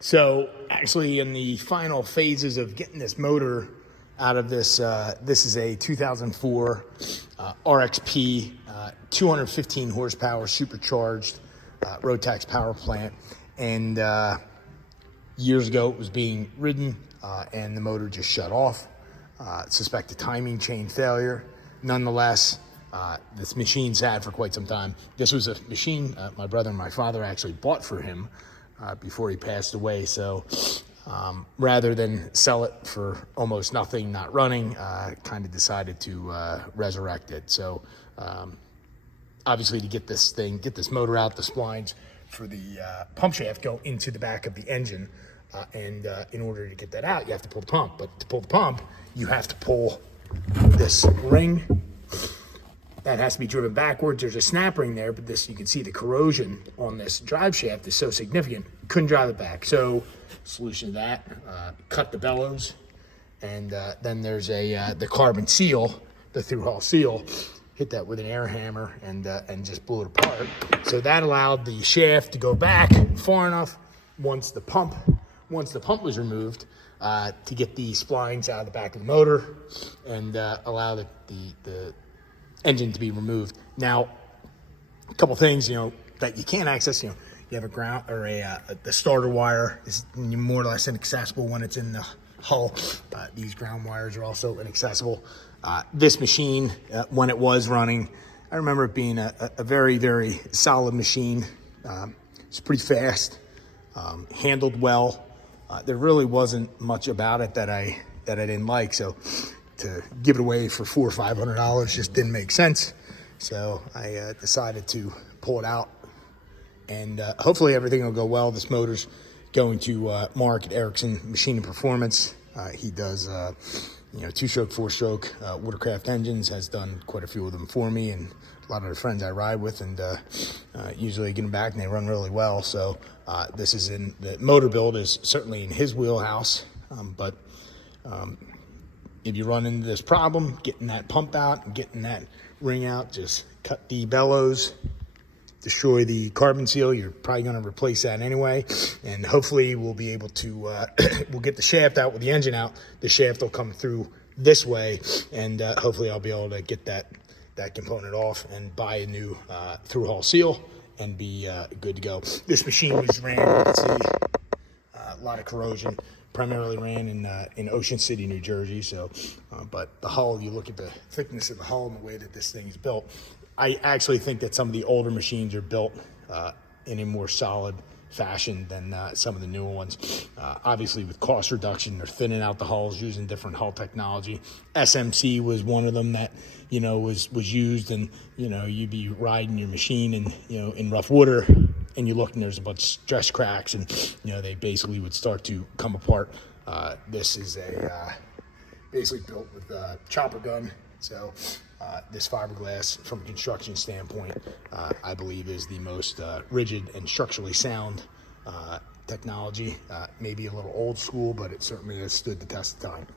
So actually in the final phases of getting this motor out of this, this is a 2004 Rxp 215 horsepower supercharged Rotax power plant. And years ago it was being ridden and the motor just shut off. Suspected timing chain failure. Nonetheless, this machine's had for quite some time. This was a machine my brother and my father actually bought for him before he passed away. So rather than sell it for almost nothing, not running, kind of decided to resurrect it. So obviously to get this motor out, the splines for the pump shaft go into the back of the engine. And in order to get that out, you have to pull the pump. But to pull the pump, you have to pull this ring. That has to be driven backwards. There's a snap ring there, but this, you can see the corrosion on this drive shaft is so significant, couldn't drive it back. So solution to that, cut the bellows, and then there's the carbon seal, the through-hull seal, hit that with an air hammer and just blew it apart. So that allowed the shaft to go back far enough once the pump was removed to get the splines out of the back of the motor and allow the engine to be removed. Now, a couple things, that you can't access, you have a ground or the starter wire is more or less inaccessible when it's in the hull. These ground wires are also inaccessible. This machine, when it was running, I remember it being a very, very solid machine. It's pretty fast, handled well. There really wasn't much about it that I didn't like. So to give it away for $400 or $500 just didn't make sense. So I decided to pull it out, and hopefully everything will go well. This motor's going to Mark at Ericsson Machine and Performance. He does, 2-stroke, 4-stroke watercraft engines, has done quite a few of them for me, and a lot of the friends I ride with, and usually get them back and they run really well. So this is the motor build is certainly in his wheelhouse, but if you run into this problem, getting that pump out and getting that ring out, just cut the bellows, destroy the carbon seal. You're probably going to replace that anyway, and hopefully we'll be able to we'll get the shaft out with the engine out. The shaft will come through this way, and hopefully I'll be able to get that component off and buy a new through-hull seal and be good to go. This machine was ran, you can see a lot of corrosion. Primarily ran in Ocean City, New Jersey. So, but the hull, you look at the thickness of the hull and the way that this thing is built, I actually think that some of the older machines are built in a more solid fashion than some of the newer ones. Obviously, with cost reduction, they're thinning out the hulls using different hull technology. SMC was one of them that was used, and you'd be riding your machine and in rough water, and you look and there's a bunch of stress cracks, and they basically would start to come apart. This is basically built with a chopper gun. So this fiberglass, from a construction standpoint, I believe is the most rigid and structurally sound technology. Maybe a little old school, but it certainly has stood the test of time.